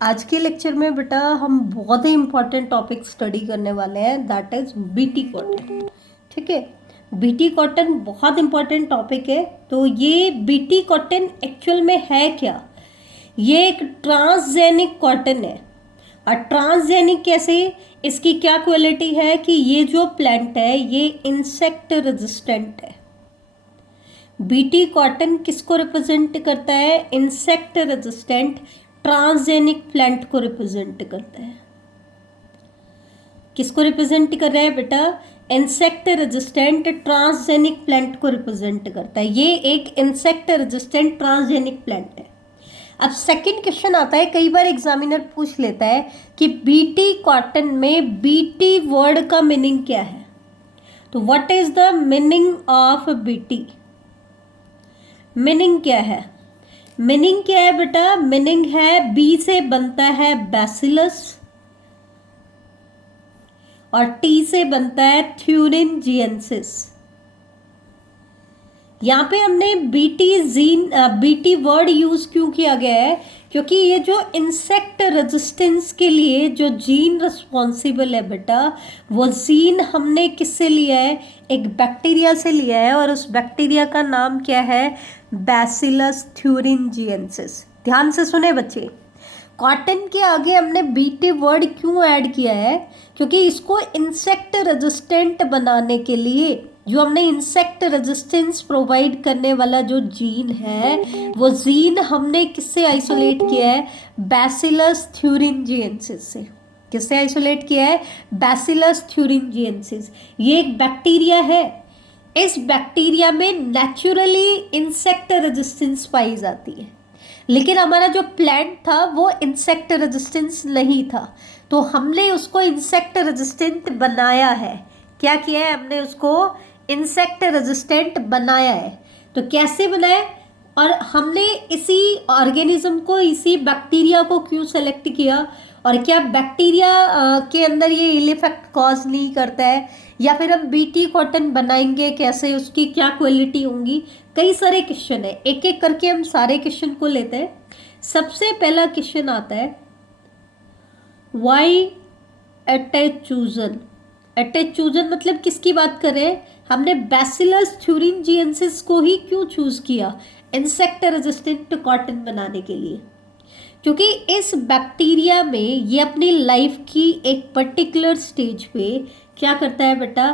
आज के लेक्चर में बेटा हम बहुत ही इम्पोर्टेंट टॉपिक स्टडी करने वाले हैं, दैट इज बीटी कॉटन। ठीक है, बीटी कॉटन बहुत इम्पोर्टेंट टॉपिक है। तो ये बीटी कॉटन एक्चुअल में है क्या? ये एक ट्रांसजेनिक कॉटन है। और ट्रांसजेनिक कैसे? इसकी क्या क्वालिटी है कि ये जो प्लांट है ये इंसेक्ट रेजिस्टेंट है। बीटी कॉटन किसको रिप्रेजेंट करता है? इंसेक्ट रेजिस्टेंट ट्रांसजेनिक प्लांट को रिप्रेजेंट करता है। किसको रिप्रेजेंट कर रहा है बेटा? इंसेक्ट रेजिस्टेंट ट्रांसजेनिक प्लांट को रिप्रेजेंट करता है। ये एक इंसेक्ट रेजिस्टेंट ट्रांसजेनिक प्लांट है। अब सेकंड क्वेश्चन आता है, कई बार एग्जामिनर पूछ लेता है कि बीटी कॉटन में बीटी वर्ड का मीनिंग क्या है। तो what is the meaning of BT? Meaning क्या है? मीनिंग क्या है बेटा? मीनिंग है बी से बनता है बैसिलस और टी से बनता है थ्यूरिनजिएंसिस। यहाँ पे हमने बीटी वर्ड यूज क्यों किया गया है? क्योंकि ये जो इंसेक्ट रेजिस्टेंस के लिए जो जीन रिस्पॉन्सिबल है बेटा, वो जीन हमने किससे लिया है? एक बैक्टीरिया से लिया है, और उस बैक्टीरिया का नाम क्या है? बैसिलस थ्यूरिनजिएंसिस। ध्यान से सुने बच्चे, कॉटन के आगे हमने बीटी वर्ड क्यों ऐड किया है? क्योंकि इसको इंसेक्ट रेजिस्टेंट बनाने के लिए जो हमने इंसेक्ट रेजिस्टेंस प्रोवाइड करने वाला जो जीन है, वो जीन हमने किससे आइसोलेट किया है? बैसिलस थ्यूरिनजिएंसिस से। किससे आइसोलेट किया है? बैसिलस थ्यूरिनजिएंसिस। ये एक बैक्टीरिया है। इस बैक्टीरिया में नेचुरली इंसेक्ट रेजिस्टेंस पाई जाती है, लेकिन हमारा जो प्लांट था वो इंसेक्ट रेजिस्टेंस नहीं था, तो हमने उसको इंसेक्ट रेजिस्टेंट बनाया है। क्या किया है? हमने उसको इंसेक्ट रेजिस्टेंट बनाया है। तो कैसे बनाया? और हमने इसी ऑर्गेनिज्म को, इसी बैक्टीरिया को क्यों सेलेक्ट किया? और क्या बैक्टीरिया के अंदर ये इल इफेक्ट कॉज नहीं करता है? या फिर हम बीटी कॉटन बनाएंगे कैसे? उसकी क्या क्वालिटी होंगी? कई सारे क्वेश्चन है, एक एक करके हम सारे क्वेश्चन को लेते हैं। सबसे पहला क्वेश्चन आता है, वाई एटेचूजन। एटेचूजन मतलब किसकी बात कर रहे हैं? हमने बैसिलस थ्यूरिनजिएंसिस को ही क्यों चूज किया इंसेक्ट रेजिस्टेंट कॉटन बनाने के लिए? क्योंकि इस बैक्टीरिया में ये अपनी लाइफ की एक पर्टिकुलर स्टेज पे क्या करता है बेटा?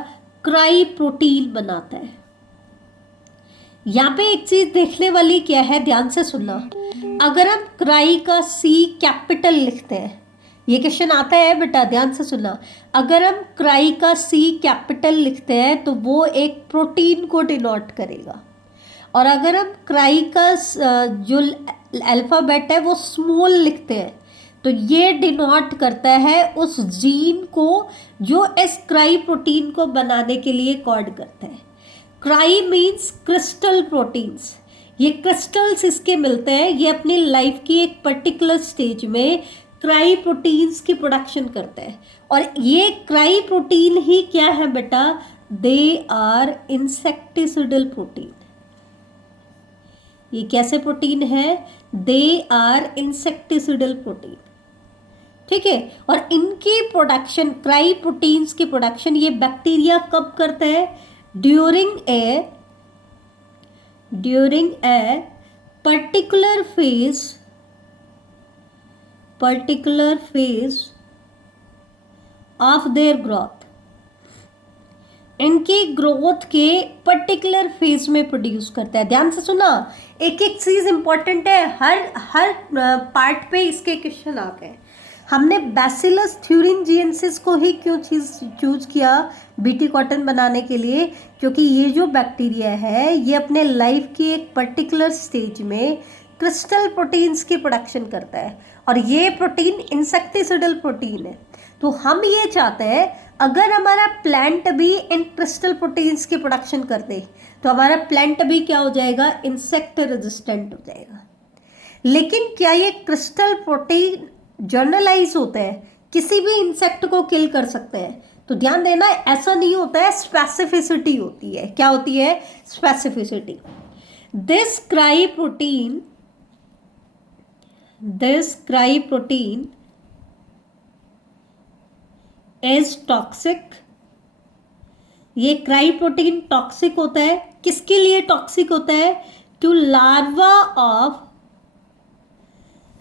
क्राई प्रोटीन बनाता है। यहाँ पे एक चीज देखने वाली क्या है, ध्यान से सुनना। अगर हम क्राई का सी कैपिटल लिखते हैं, ये क्वेश्चन आता है बेटा, ध्यान से सुनना। अगर हम क्राई का सी कैपिटल लिखते हैं तो वो एक प्रोटीन को डिनोट करेगा, और अगर हम क्राई का जो अल्फ़ाबेट है वो स्मॉल लिखते हैं तो ये डिनोट करता है उस जीन को जो इस क्राई प्रोटीन को बनाने के लिए कोड करता है। Cry means crystal proteins. ये क्रिस्टल्स इसके मिलते हैं, ये अपनी लाइफ की एक पर्टिकुलर स्टेज में क्राई प्रोटीन्स की प्रोडक्शन करता है। और ये क्राई प्रोटीन ही क्या है बेटा? They are insecticidal protein. ये कैसे प्रोटीन है? They are insecticidal protein. ठीक है, और इनकी प्रोडक्शन, क्राई प्रोटीन्स की प्रोडक्शन ये बैक्टीरिया कब करता है? During a particular phase of their growth. इनकी ग्रोथ के पर्टिकुलर फेज में प्रोड्यूस करता है। ध्यान से सुना, एक एक चीज इंपॉर्टेंट है, हर पार्ट पे इसके क्वेश्चन आते हैं। हमने बैसिलस थ्यूरिनजिएंसिस को ही क्यों चूज किया बीटी कॉटन बनाने के लिए? क्योंकि ये जो बैक्टीरिया है ये अपने लाइफ की एक पर्टिकुलर स्टेज में क्रिस्टल प्रोटीन्स की प्रोडक्शन करता है, और ये प्रोटीन इंसेक्टिसिडल प्रोटीन है। तो हम ये चाहते हैं अगर हमारा प्लांट भी इन क्रिस्टल प्रोटीन्स की प्रोडक्शन कर दे तो हमारा प्लांट भी क्या हो जाएगा? इंसेक्ट रेजिस्टेंट हो जाएगा। लेकिन क्या ये क्रिस्टल प्रोटीन जर्नलाइज होते हैं, किसी भी इंसेक्ट को किल कर सकते हैं? तो ध्यान देना, ऐसा नहीं होता है, स्पेसिफिसिटी होती है। क्या होती है? Specificity. This cry protein this cry protein is toxic. ये क्राई प्रोटीन टॉक्सिक होता है। किसके लिए टॉक्सिक होता है? To larva of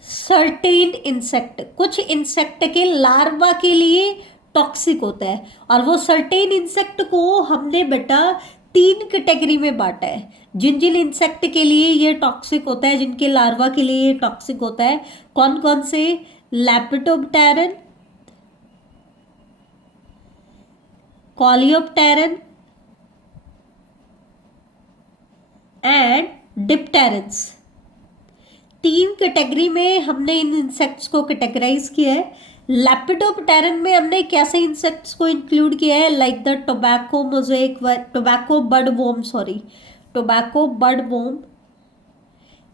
certain insect. कुछ इंसेक्ट के लार्वा के लिए टॉक्सिक होता है। और वो सर्टेन इंसेक्ट को हमने बेटा 3 कैटेगरी में बांटा है। जिन जिन इंसेक्ट के लिए ये टॉक्सिक होता है, जिनके लार्वा के लिए ये टॉक्सिक होता है, कौन कौन से? Lepidopteran, coleopteran and dipterans. 3 category में हमने इन इंसेक्ट्स को कैटेगराइज किया है। लेपिडोप्टेरन में हमने कैसे इंसेक्ट्स को इंक्लूड किया है? Like the tobacco mosaic, tobacco budworm, tobacco budworm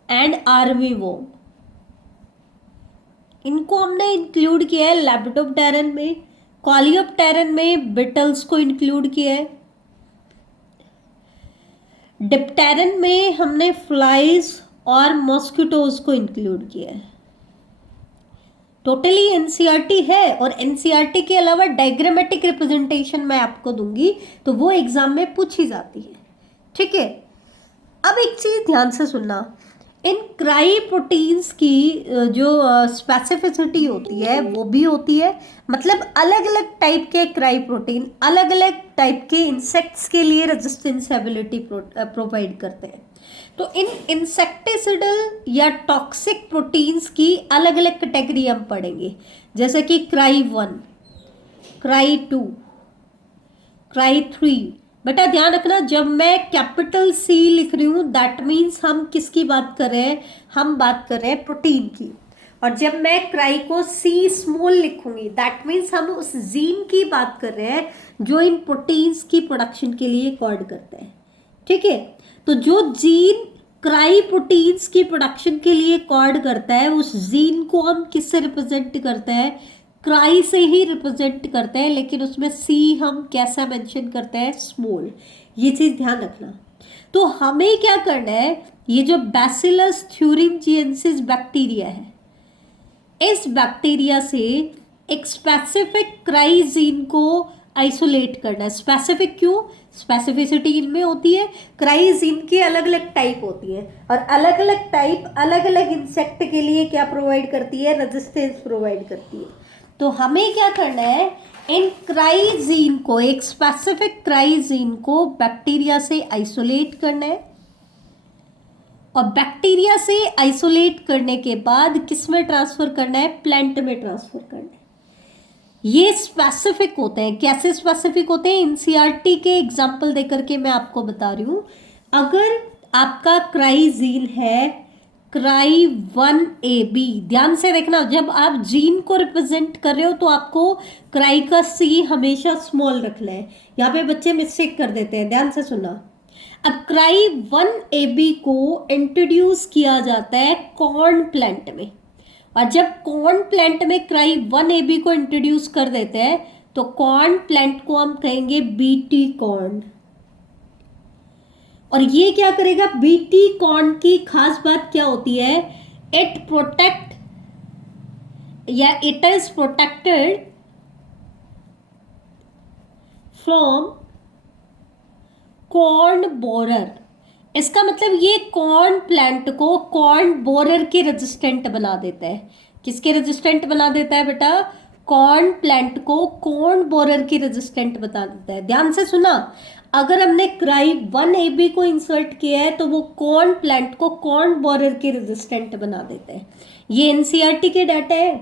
and armyworm, इनको हमने इंक्लूड किया है लेपिडोप्टेरन में। कॉलियोप्टेरन में बिटल्स को इंक्लूड किया है। डिप्टेरन में हमने फ्लाइज और मॉस्किटोज को इंक्लूड किया है। टोटली एनसीईआरटी है। और एनसीईआरटी के अलावा डायग्रामेटिक रिप्रेजेंटेशन मैं आपको दूंगी, तो वो एग्जाम में पूछी जाती है। ठीक है। अब एक चीज ध्यान से सुनना, इन क्राई प्रोटीन्स की जो स्पेसिफिसिटी होती है वो भी होती है। मतलब अलग अलग टाइप के क्राई प्रोटीन अलग अलग टाइप के इंसेक्ट्स के लिए रेजिस्टेंस एबिलिटी प्रोवाइड करते हैं। तो इन इंसेक्टिसिडल या टॉक्सिक प्रोटीन्स की अलग अलग कैटेगरी हम पढ़ेंगे, जैसे कि क्राई 1, क्राई 2, क्राई 3। बेटा ध्यान रखना, जब मैं कैपिटल सी लिख रही हूँ दैट मीन्स हम किसकी बात कर रहे हैं? हम बात कर रहे हैं प्रोटीन की। और जब मैं क्राई को सी स्मॉल लिखूंगी दैट मीन्स हम उस जीन की बात कर रहे हैं जो इन प्रोटीन्स की प्रोडक्शन के लिए कोड करते हैं। ठीक है। तो जो जीन क्राई प्रोटीन्स की प्रोडक्शन के लिए कोड करता है, उस जीन को हम किससे रिप्रेजेंट करते हैं? क्राई से ही रिप्रेजेंट करते हैं, लेकिन उसमें सी हम कैसा मेंशन करते हैं? स्मॉल। ये चीज ध्यान रखना। तो हमें क्या करना है, ये जो बैसिलस थ्यूरिंजिएंसिस बैक्टीरिया है, इस बैक्टीरिया से एक स्पेसिफिक क्राई जीन को आइसोलेट करना है। स्पेसिफिक क्यों? स्पेसिफिसिटी इनमें होती है। क्राई जीन की अलग अलग टाइप होती है, और अलग अलग टाइप अलग अलग इंसेक्ट के लिए क्या प्रोवाइड करती है? रेजिस्टेंस प्रोवाइड करती है। तो हमें क्या करना है, इन क्राई जीन को, एक स्पेसिफिक क्राई जीन को बैक्टीरिया से आइसोलेट करना है। और बैक्टीरिया से आइसोलेट करने के बाद किस में ट्रांसफर करना है? प्लांट में ट्रांसफर करना है। ये स्पेसिफिक होते हैं। कैसे स्पेसिफिक होते हैं? एनसीईआरटी के एग्जाम्पल देकर के मैं आपको बता रही हूं। अगर आपका क्राई जीन है क्राई 1AB, ध्यान से देखना, जब आप जीन को रिप्रेजेंट कर रहे हो तो आपको क्राई का सी हमेशा स्मॉल रखना है। यहाँ पे बच्चे मिस्टेक कर देते हैं, ध्यान से सुना। अब क्राई 1AB को इंट्रोड्यूस किया जाता है कॉर्न प्लांट में, और जब कॉर्न प्लांट में क्राई 1AB को इंट्रोड्यूस कर देते हैं तो कॉर्न प्लांट को हम कहेंगे बीटी कॉर्न। और ये क्या करेगा? बीटी कॉर्न की खास बात क्या होती है? इट प्रोटेक्ट या it is protected from corn borer. इसका मतलब ये कॉर्न प्लांट को कॉर्न बोरर के रेजिस्टेंट बना देता है। किसके रेजिस्टेंट बना देता है बेटा? कॉर्न प्लांट को कॉर्न बोरर के रेजिस्टेंट बता देता है। ध्यान से सुना, अगर हमने क्राई 1AB को इंसर्ट किया है तो वो कॉर्न प्लांट को कॉर्न बोरर के रेजिस्टेंट बना देता है। ये एनसीईआरटी के डाटा है।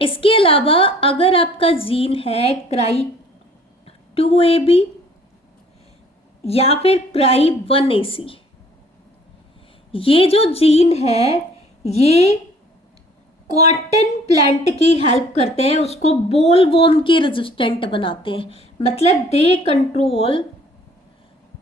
इसके अलावा अगर आपका जीन है क्राई 2AB या फिर क्राई 1AC, ये जो जीन है ये कॉटन प्लांट की हेल्प करते हैं, उसको बोलवॉर्म के रेजिस्टेंट बनाते हैं। मतलब दे कंट्रोल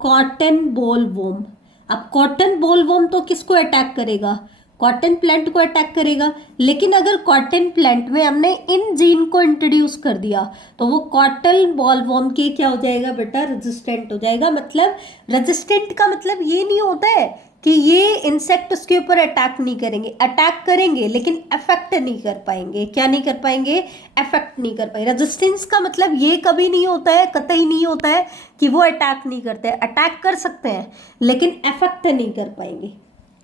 कॉटन बोलवॉर्म। अब कॉटन बोलवॉर्म तो किसको अटैक करेगा? कॉटन प्लांट को अटैक करेगा। लेकिन अगर कॉटन प्लांट में हमने इन जीन को इंट्रोड्यूस कर दिया तो वो कॉटन बोलवॉर्म के क्या हो जाएगा बेटा? रेजिस्टेंट हो जाएगा। मतलब रेजिस्टेंट का मतलब ये नहीं होता है कि ये इंसेक्ट उसके ऊपर अटैक नहीं करेंगे, अटैक करेंगे लेकिन अफेक्ट नहीं कर पाएंगे। क्या नहीं कर पाएंगे? अफेक्ट नहीं कर पाएंगे। रेजिस्टेंस का मतलब ये कभी नहीं होता है, कतई नहीं होता है कि वो अटैक नहीं करते, अटैक कर सकते हैं लेकिन अफेक्ट नहीं कर पाएंगे।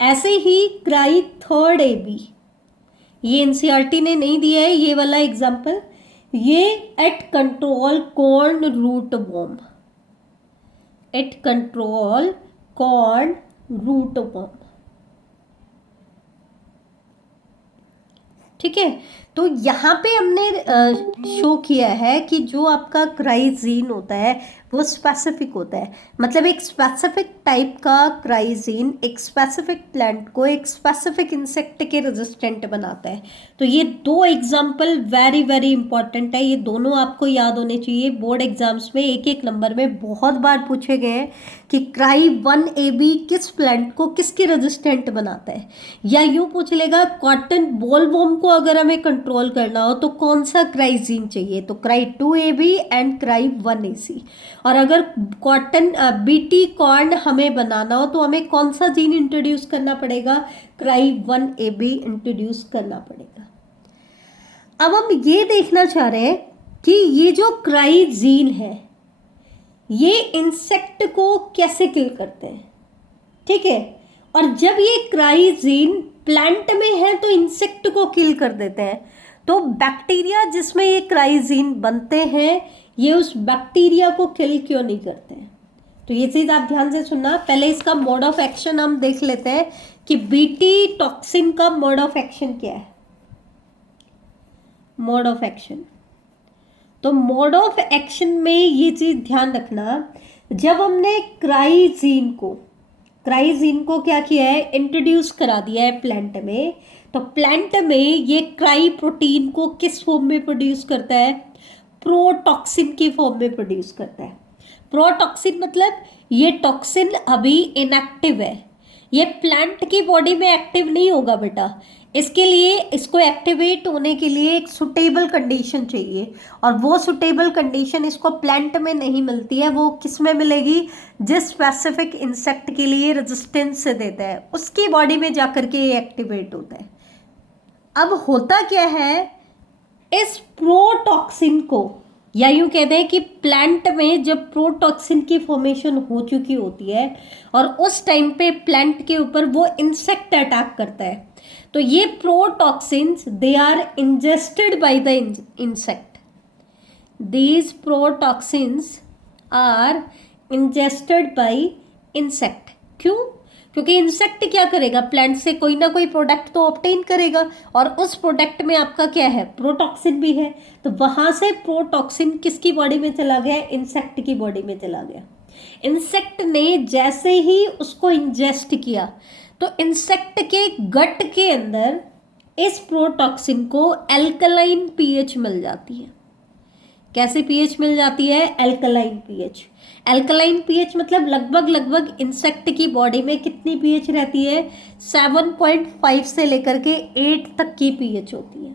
ऐसे ही क्राई थर्ड ए बी, ये एनसीईआरटी ने नहीं दिया है ये वाला एग्जाम्पल, ये it control corn rootworm, it control corn rootworm. ठीक है, तो यहाँ पे हमने शो किया है कि जो आपका क्राइजीन होता है वो स्पेसिफिक होता है, मतलब एक स्पेसिफिक टाइप का क्राइजीन एक स्पेसिफिक प्लांट को एक स्पेसिफिक इंसेक्ट के रेजिस्टेंट बनाता है। तो ये दो एग्जाम्पल वेरी वेरी इंपॉर्टेंट है, ये दोनों आपको याद होने चाहिए। बोर्ड एग्जाम्स में एक एक नंबर में बहुत बार पूछे गए हैं कि क्राई 1AB किस प्लांट को किसके रेजिस्टेंट बनाता है, या यूँ पूछ लेगा कॉटन बोलवॉर्म को अगर हमें कंट्रोल करना हो तो कौन सा क्राइजीन चाहिए, तो cry 2AB and cry 1AC। और अगर कॉटन बीटी कॉर्न हमें बनाना हो तो हमें कौन सा जीन इंट्रोड्यूस करना पड़ेगा, क्राई 1AB इंट्रोड्यूस करना पड़ेगा। अब हम ये देखना चाह रहे हैं कि ये जो क्राई जीन है ये इंसेक्ट को कैसे किल करते हैं। ठीक है, और जब ये क्राई जीन प्लांट में है तो इंसेक्ट को किल कर देते हैं, तो बैक्टीरिया जिसमें ये क्राइजीन बनते हैं ये उस बैक्टीरिया को किल क्यों नहीं करते हैं। तो ये चीज आप ध्यान से सुनना। पहले इसका मोड ऑफ एक्शन हम देख लेते हैं कि बीटी टॉक्सिन का मोड ऑफ एक्शन क्या है। मोड ऑफ एक्शन, तो मोड ऑफ एक्शन में ये चीज ध्यान रखना, जब हमने क्राइजीन को क्या किया है, इंट्रोड्यूस करा दिया है प्लांट में, तो प्लांट में ये क्राई प्रोटीन को किस फॉर्म में प्रोड्यूस करता है, प्रोटॉक्सिन की फॉर्म में प्रोड्यूस करता है। प्रोटॉक्सिन मतलब ये टॉक्सिन अभी इनएक्टिव है, ये प्लांट की बॉडी में एक्टिव नहीं होगा बेटा, इसके लिए इसको एक्टिवेट होने के लिए एक सुटेबल कंडीशन चाहिए, और वो सुटेबल कंडीशन इसको प्लांट में नहीं मिलती है, वो किस में मिलेगी, जिस स्पेसिफिक इंसेक्ट के लिए रेजिस्टेंस से देता है उसकी बॉडी में जाकर के ये एक्टिवेट होता है। अब होता क्या है, इस प्रोटॉक्सिन को, या यूँ कहते हैं कि प्लांट में जब प्रोटॉक्सिन की फॉर्मेशन हो चुकी होती है और उस टाइम पे प्लांट के ऊपर वो इंसेक्ट अटैक करता है, तो ये protoxins they are ingested by the insect, these protoxins are ingested by insect. क्यों? क्योंकि इंसेक्ट क्या करेगा, प्लांट से कोई ना कोई प्रोडक्ट तो ऑब्टेन करेगा, और उस प्रोडक्ट में आपका क्या है, प्रोटॉक्सिन भी है, तो वहां से प्रोटॉक्सिन किसकी बॉडी में चला गया, इंसेक्ट की बॉडी में चला गया। इंसेक्ट ने जैसे ही उसको इंजेस्ट किया तो इंसेक्ट के गट के अंदर इस प्रोटॉक्सिन को एल्कलाइन पीएच मिल जाती है। कैसे पीएच मिल जाती है, एल्कलाइन पीएच। एल्कलाइन पीएच मतलब लगभग इंसेक्ट की बॉडी में कितनी पीएच रहती है, 7.5 से लेकर के 8 तक की पीएच होती है।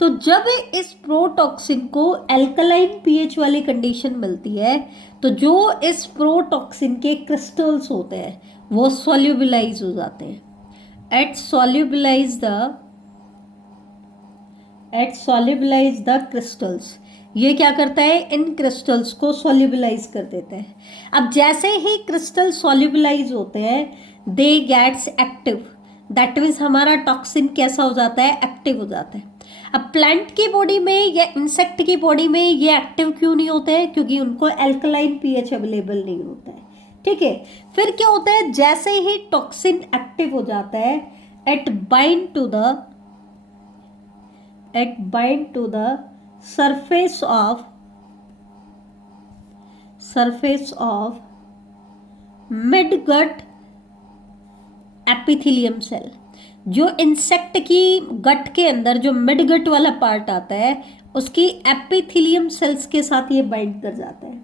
तो जब इस प्रोटॉक्सिन को एल्कलाइन पीएच वाली कंडीशन मिलती है तो जो इस प्रोटॉक्सिन के क्रिस्टल्स होते हैं वो सॉल्युबलाइज हो जाते हैं। एट सॉल्युबलाइज द क्रिस्टल्स, ये क्या करता है, इन क्रिस्टल्स को सॉल्युबलाइज कर देता है। अब जैसे ही क्रिस्टल सॉल्युबलाइज होते हैं they gets active, that means हमारा टॉक्सिन कैसा हो जाता है, एक्टिव हो जाता है। अब प्लांट की बॉडी में या इंसेक्ट की बॉडी में ये एक्टिव क्यों नहीं होते हैं, क्योंकि उनको एल्कलाइन पीएच अवेलेबल नहीं होता है। ठीक है, फिर क्या होता है, जैसे ही टॉक्सिन एक्टिव हो जाता है it bind to the surface of midgut epithelium cell, जो इंसेक्ट की गट के अंदर जो मिडगट वाला पार्ट आता है उसकी एपिथेलियम सेल्स के साथ ये बाइंड कर जाता है,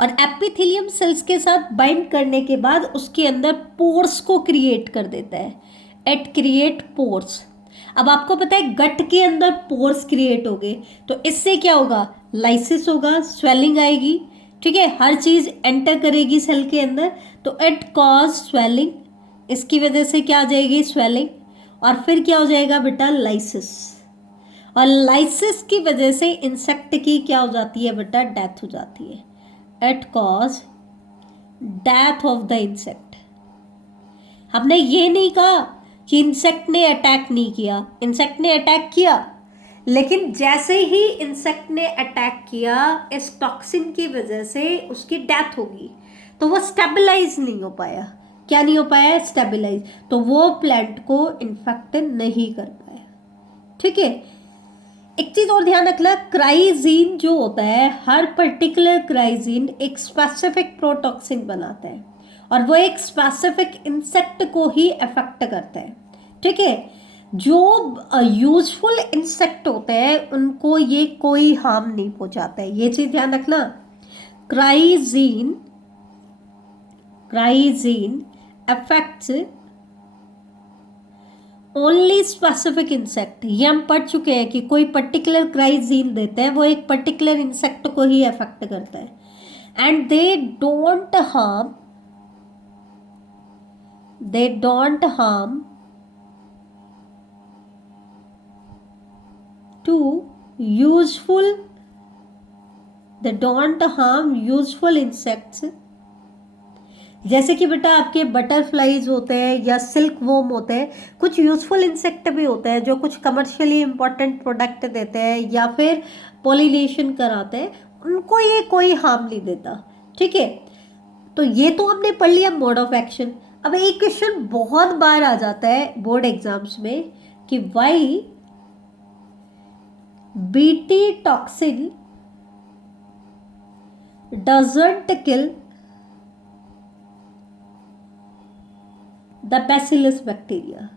और एपिथेलियम सेल्स के साथ बाइंड करने के बाद उसके अंदर पोर्स को क्रिएट कर देता है। It create pores. अब आपको पता है गट के अंदर पोर्स क्रिएट हो गए तो इससे क्या होगा, लाइसिस होगा, स्वेलिंग आएगी। ठीक है, हर चीज एंटर करेगी सेल के अंदर, तो इट कॉज स्वेलिंग, इसकी वजह से क्या आ जाएगी, स्वेलिंग, और फिर क्या हो जाएगा बेटा, लाइसिस, और लाइसिस की वजह से इंसेक्ट की क्या हो जाती है बेटा, डेथ हो जाती है। It cause death of the insect. हमने ये नहीं कहा कि इंसेक्ट ने अटैक नहीं किया, इंसेक्ट ने अटैक किया, लेकिन जैसे ही इंसेक्ट ने अटैक किया इस टॉक्सिन की वजह से उसकी डेथ होगी, तो वो स्टेबलाइज नहीं हो पाया। क्या नहीं हो पाया, स्टेबलाइज, तो वो प्लांट को इन्फेक्ट नहीं कर पाया। ठीक है, एक चीज और ध्यान रखना, क्राइजीन जो होता है, हर पर्टिकुलर क्राइजीन एक स्पेसिफिक प्रोटॉक्सिन बनाता है और वो एक स्पेसिफिक इंसेक्ट को ही अफेक्ट करता है। ठीक है, जो यूजफुल इंसेक्ट होते हैं उनको ये कोई हार्म नहीं पहुंचाता है, ये चीज ध्यान रखना। क्राइजीन अफेक्ट्स ओनली स्पेसिफिक इंसेक्ट। ये हम पढ़ चुके हैं कि कोई पर्टिकुलर क्राइजीन देते हैं, वो एक पर्टिकुलर इंसेक्ट को ही अफेक्ट करता है। And they don't harm to useful, they don't harm useful insects. जैसे कि बेटा आपके बटरफ्लाईज होते हैं या सिल्क वोम होते हैं, कुछ यूजफुल इंसेक्ट भी होते हैं जो कुछ कमर्शियली इंपॉर्टेंट प्रोडक्ट देते हैं या फिर पॉलिनेशन कराते हैं, उनको ये कोई हार्म नहीं देता। ठीक है, तो ये तो हमने पढ़ लिया मोड ऑफ एक्शन। अब एक क्वेश्चन बहुत बार आ जाता है बोर्ड एग्जाम्स में कि why BT toxin doesn't kill the bacillus bacteria,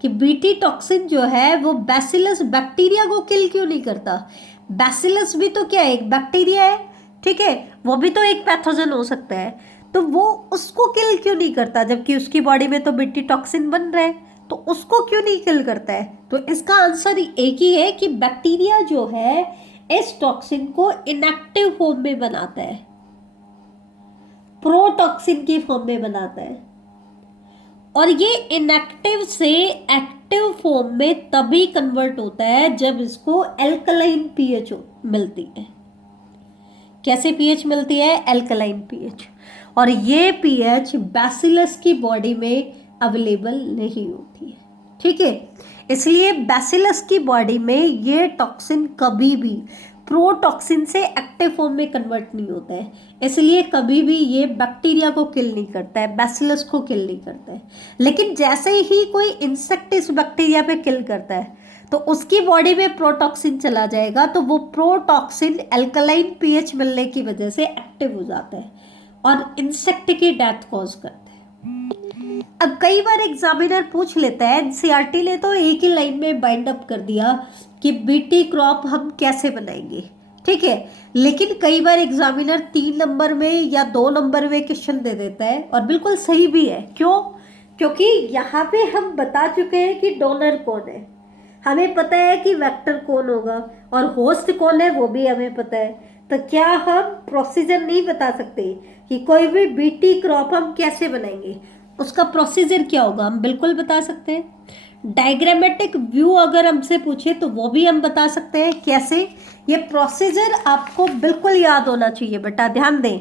कि बीटी टॉक्सिन जो है वो बैसिलस बैक्टीरिया को किल क्यों नहीं करता। बैसिलस भी तो क्या है, एक बैक्टीरिया है। ठीक है, वो भी तो एक पैथोजन हो सकता है, तो वो उसको किल क्यों नहीं करता, जबकि उसकी बॉडी में तो बीटी टॉक्सिन बन रहा है, तो उसको क्यों नहीं किल करता है। तो इसका आंसर एक ही है कि बैक्टीरिया जो है इस टॉक्सिन को इनएक्टिव फॉर्म में बनाता है, प्रोटॉक्सिन की फॉर्म में बनाता है, और ये इनएक्टिव से एक्टिव फॉर्म में तभी कन्वर्ट होता है जब इसको एल्कलाइन पीएच मिलती है। कैसे पीएच मिलती है, एल्कलाइन पीएच, और ये पीएच बैसिलस की बॉडी में अवेलेबल नहीं होती है। ठीक है, इसलिए बैसिलस की बॉडी में ये टॉक्सिन कभी भी प्रोटॉक्सिन से एक्टिव फॉर्म में कन्वर्ट नहीं होता है, इसलिए कभी भी ये बैक्टीरिया को किल नहीं करता है, बैसिलस को किल नहीं करता है। लेकिन जैसे ही कोई इंसेक्ट इस बैक्टीरिया पे किल करता है तो उसकी बॉडी में प्रोटॉक्सिन चला जाएगा, तो वो प्रोटॉक्सिन एल्कलाइन पीएच मिलने की वजह से एक्टिव हो जाता है और इंसेक्ट की डेथ कॉज करता है। अब कई बार एग्जामिनर पूछ लेता है, एनसीईआरटी ने तो एक ही लाइन में बाइंड अप कर दिया कि बीटी क्रॉप हम कैसे बनाएंगे। ठीक है, लेकिन कई बार एग्जामिनर 3 नंबर में या 2 नंबर में क्वेश्चन दे देता है, और बिल्कुल सही भी है। क्यों, क्योंकि यहाँ पे हम बता चुके हैं कि डोनर कौन है, हमें पता है कि वेक्टर कौन होगा, और होस्ट कौन है वो भी हमें पता है। तो क्या हम प्रोसीजर नहीं बता सकते कि कोई भी बीटी क्रॉप हम कैसे बनाएंगे, उसका प्रोसीजर क्या होगा, हम बिल्कुल बता सकते हैं। डायग्रामेटिक व्यू अगर हमसे पूछे तो वो भी हम बता सकते हैं। कैसे, ये प्रोसीजर आपको बिल्कुल याद होना चाहिए बेटा, ध्यान दें,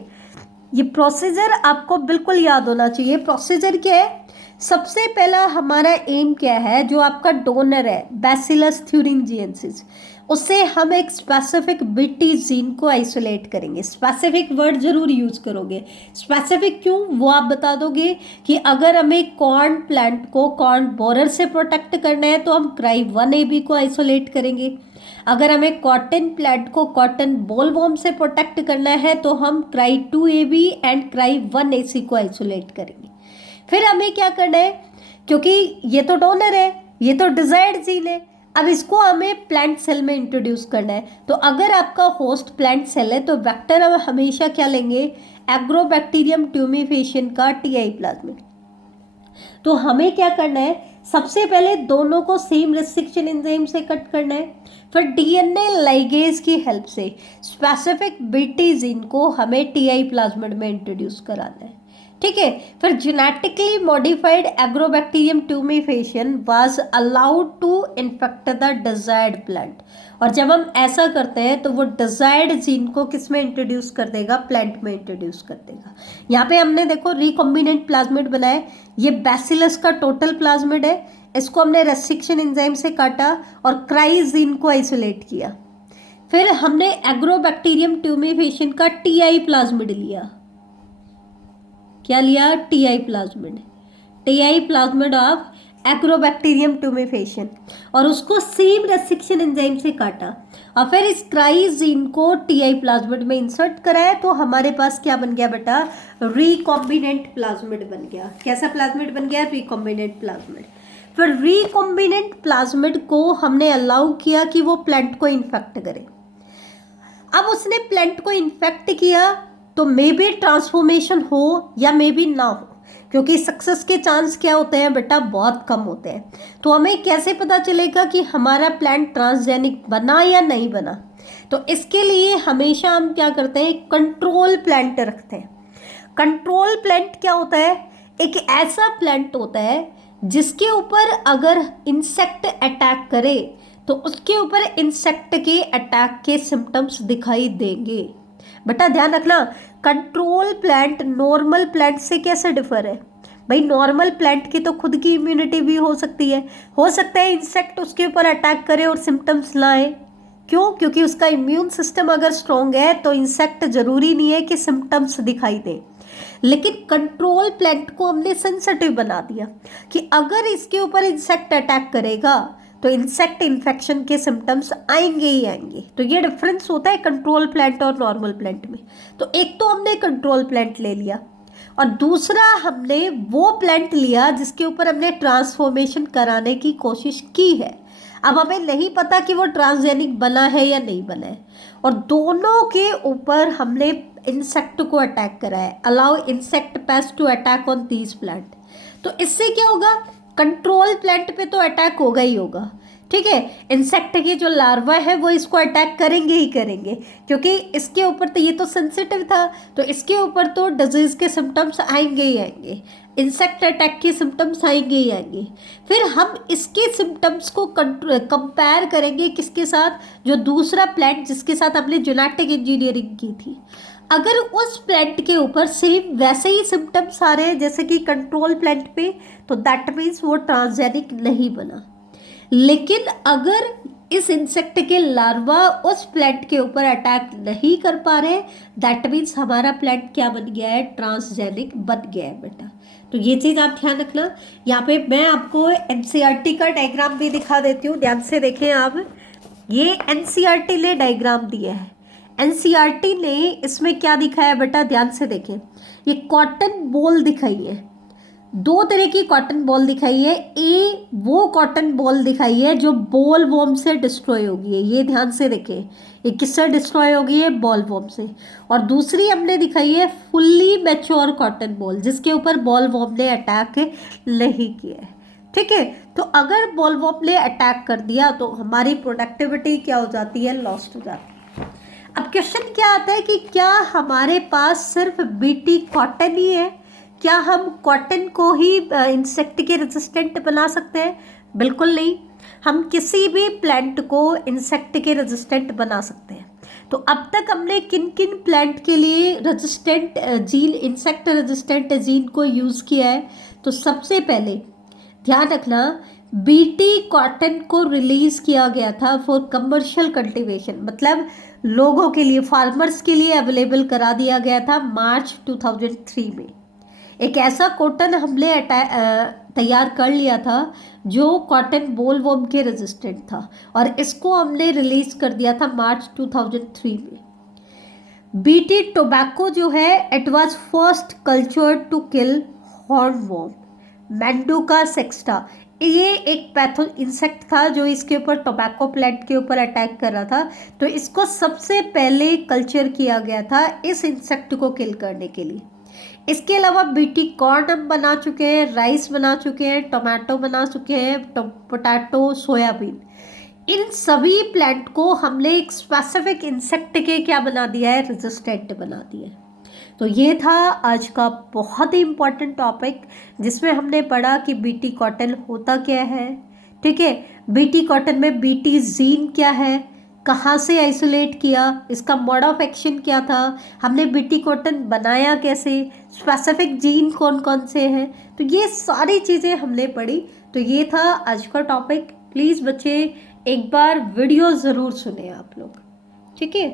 ये प्रोसीजर आपको बिल्कुल याद होना चाहिए। प्रोसीजर क्या है, सबसे पहला हमारा एम क्या है, जो आपका डोनर है बैसिलस थ्यूरिंजिएंसिस, उससे हम एक स्पेसिफिक बीटी जीन को आइसोलेट करेंगे। स्पेसिफिक वर्ड जरूर यूज करोगे। स्पेसिफिक क्यों, वो आप बता दोगे कि अगर हमें कॉर्न प्लांट को कॉर्न बोरर से प्रोटेक्ट करना है तो हम क्राई 1AB को आइसोलेट करेंगे। अगर हमें कॉटन प्लांट को कॉटन बोलवॉर्म से प्रोटेक्ट करना है तो हम cry 2AB and cry 1AC को आइसोलेट करेंगे। फिर हमें क्या करना है, क्योंकि ये तो डोनर है, ये तो डिजायर्ड जीन है, अब इसको हमें प्लांट सेल में इंट्रोड्यूस करना है। तो अगर आपका होस्ट प्लांट सेल है तो वेक्टर हम हमेशा क्या लेंगे, एग्रोबैक्टीरियम ट्यूमिफेशियन का टीआई प्लाज्मिड। तो हमें क्या करना है, सबसे पहले दोनों को सेम रेस्ट्रिक्शन एंजाइम से कट करना है, फिर डीएनए लाइगेज की हेल्प से स्पेसिफिक बीटी जीन को हमें टीआई प्लाज्मिड में इंट्रोड्यूस कराना है। ठीक है। फिर genetically modified agrobacterium tumefaciens was allowed to infect the desired plant. और जब हम ऐसा करते हैं तो वो डिजायर्ड जीन को किस में इंट्रोड्यूस कर देगा, प्लांट में इंट्रोड्यूस कर देगा। यहाँ पे हमने देखो रिकॉम्बिनेंट प्लाज्मिड बनाए, ये बैसिलस का टोटल प्लाज्मिड है, इसको हमने रेस्ट्रिक्शन एंजाइम से काटा और क्राई जीन को आइसोलेट किया। फिर हमने एग्रोबैक्टीरियम ट्यूमेफेशियन का टीआई प्लाज्मिड लिया। क्या लिया, Ti plasmid, Ti plasmid of agrobacterium tumefaciens, और उसको सेम रेस्ट्रिक्शन एंजाइम से काटा और फिर इस क्राइजीन को टीआई प्लाज्मिड में इंसर्ट कराया, तो हमारे पास क्या बन गया बेटा, रिकॉम्बिनेंट प्लाज्मिड बन गया। कैसा प्लाज्मिड बन गया, रिकॉम्बिनेंट प्लाज्मिड। फिर रिकॉम्बिनेंट प्लाज्मिड को हमने अलाउ किया कि वो प्लांट को इन्फेक्ट करे। अब उसने प्लांट को इन्फेक्ट किया तो मे बी ट्रांसफॉर्मेशन हो या मे बी ना हो, क्योंकि सक्सेस के चांस क्या होते हैं बेटा, बहुत कम होते हैं। तो हमें कैसे पता चलेगा कि हमारा प्लांट ट्रांसजेनिक बना या नहीं बना, तो इसके लिए हमेशा हम क्या करते हैं, कंट्रोल प्लांट रखते हैं। कंट्रोल प्लांट क्या होता है, एक ऐसा प्लांट होता है जिसके ऊपर अगर इंसेक्ट अटैक करे तो उसके ऊपर इंसेक्ट के अटैक के सिम्टम्स दिखाई देंगे। बेटा ध्यान रखना, कंट्रोल प्लांट नॉर्मल प्लांट से कैसे डिफर है भाई, नॉर्मल प्लांट की तो खुद की इम्यूनिटी भी हो सकती है, हो सकता है इंसेक्ट उसके ऊपर अटैक करे और सिम्टम्स लाए। क्यों, क्योंकि उसका इम्यून सिस्टम अगर स्ट्रॉन्ग है तो इंसेक्ट जरूरी नहीं है कि सिम्टम्स दिखाई दे। लेकिन कंट्रोल प्लांट को हमने सेंसिटिव बना दिया कि अगर इसके ऊपर इंसेक्ट अटैक करेगा तो इंसेक्ट इन्फेक्शन के सिम्टम्स आएंगे ही आएंगे। तो ये डिफरेंस होता है कंट्रोल प्लांट और नॉर्मल प्लांट में। तो एक तो हमने कंट्रोल प्लांट ले लिया और दूसरा हमने वो प्लांट लिया जिसके ऊपर हमने ट्रांसफॉर्मेशन कराने की कोशिश की है। अब हमें नहीं पता कि वो ट्रांसजेनिक बना है या नहीं बना है, और दोनों के ऊपर हमने इंसेक्ट को अटैक कराया, allow insect pest to attack on these plant. तो इससे क्या होगा, कंट्रोल प्लांट पे तो अटैक होगा ही होगा, ठीक है। इंसेक्ट के जो लार्वा है वो इसको अटैक करेंगे ही करेंगे, क्योंकि इसके ऊपर तो ये तो सेंसिटिव था, तो इसके ऊपर तो डिजीज के सिम्टम्स आएंगे ही आएंगे, इंसेक्ट अटैक के सिम्टम्स आएंगे ही आएंगे। फिर हम इसके सिम्टम्स को कंपेयर करेंगे किसके साथ, जो दूसरा प्लांट जिसके साथ हमने जेनेटिक इंजीनियरिंग की थी। अगर उस प्लांट के ऊपर सेम वैसे ही सिम्टम्स आ रहे हैं जैसे कि कंट्रोल प्लांट पे, तो दैट मीन्स वो ट्रांसजेनिक नहीं बना। लेकिन अगर इस इंसेक्ट के लार्वा उस प्लांट के ऊपर अटैक नहीं कर पा रहे, दैट मीन्स हमारा प्लांट क्या बन गया है, ट्रांसजेनिक बन गया है बेटा। तो ये चीज़ आप ध्यान रखना। यहाँ पे मैं आपको एनसीईआरटी का डायग्राम भी दिखा देती हूँ, ध्यान से देखें आप। ये एनसीईआरटी ने डायग्राम दिया है, एनसीईआरटी ने इसमें क्या दिखाया बेटा, ध्यान से देखें। ये कॉटन बॉल दिखाई है, दो तरह की कॉटन बॉल दिखाई है। ए वो कॉटन बॉल दिखाई है जो बॉल वॉर्म से डिस्ट्रॉय होगी है, ये ध्यान से देखें, ये किससे डिस्ट्रॉय होगी है, बॉल वॉर्म से। और दूसरी हमने दिखाई है फुल्ली मैच्योर कॉटन बॉल जिसके ऊपर बॉल वॉर्म ने अटैक नहीं किया है, ठीक है। तो अगर बॉल वॉर्म ने अटैक कर दिया तो हमारी प्रोडक्टिविटी क्या हो जाती है, लॉस्ट हो जाती है। अब क्वेश्चन क्या आता है कि क्या हमारे पास सिर्फ बीटी कॉटन ही है, क्या हम कॉटन को ही इंसेक्ट के रेजिस्टेंट बना सकते हैं? बिल्कुल नहीं, हम किसी भी प्लांट को इंसेक्ट के रेजिस्टेंट बना सकते हैं। तो अब तक हमने किन किन प्लांट के लिए resistant gene, insect resistant gene को यूज़ किया है? तो सबसे पहले ध्यान रखना, बीटी कॉटन को रिलीज़ किया गया था फॉर कमर्शियल कल्टीवेशन, मतलब लोगों के लिए, फार्मर्स के लिए अवेलेबल करा दिया गया था मार्च 2003 में। एक ऐसा कॉटन हमने तैयार कर लिया था जो कॉटन बोल वॉर्म के रेजिस्टेंट था, और इसको हमने रिलीज कर दिया था मार्च 2003 में। बीटी टोबैको जो है, it was first culture to kill hornworm, manduca sexta. ये एक पैथो इंसेक्ट था जो इसके ऊपर टोबैको प्लांट के ऊपर अटैक कर रहा था, तो इसको सबसे पहले कल्चर किया गया था इस इंसेक्ट को किल करने के लिए। इसके अलावा बीटी कॉर्न हम बना चुके हैं, राइस बना चुके हैं, टोमेटो बना चुके हैं, पोटैटो, सोयाबीन, इन सभी प्लांट को हमने एक स्पेसिफिक इंसेक्ट के क्या बना दिया है, रेजिस्टेंट बना दिया है। तो ये था आज का बहुत ही इम्पोर्टेंट टॉपिक, जिसमें हमने पढ़ा कि बीटी कॉटन होता क्या है, ठीक है, बीटी कॉटन में बीटी जीन क्या है, कहाँ से आइसोलेट किया, इसका मोड ऑफ एक्शन क्या था, हमने बीटी कॉटन बनाया कैसे, स्पेसिफिक जीन कौन कौन से हैं, तो ये सारी चीज़ें हमने पढ़ी। तो ये था आज का टॉपिक। प्लीज़ बच्चे एक बार वीडियो ज़रूर सुने आप लोग, ठीक है।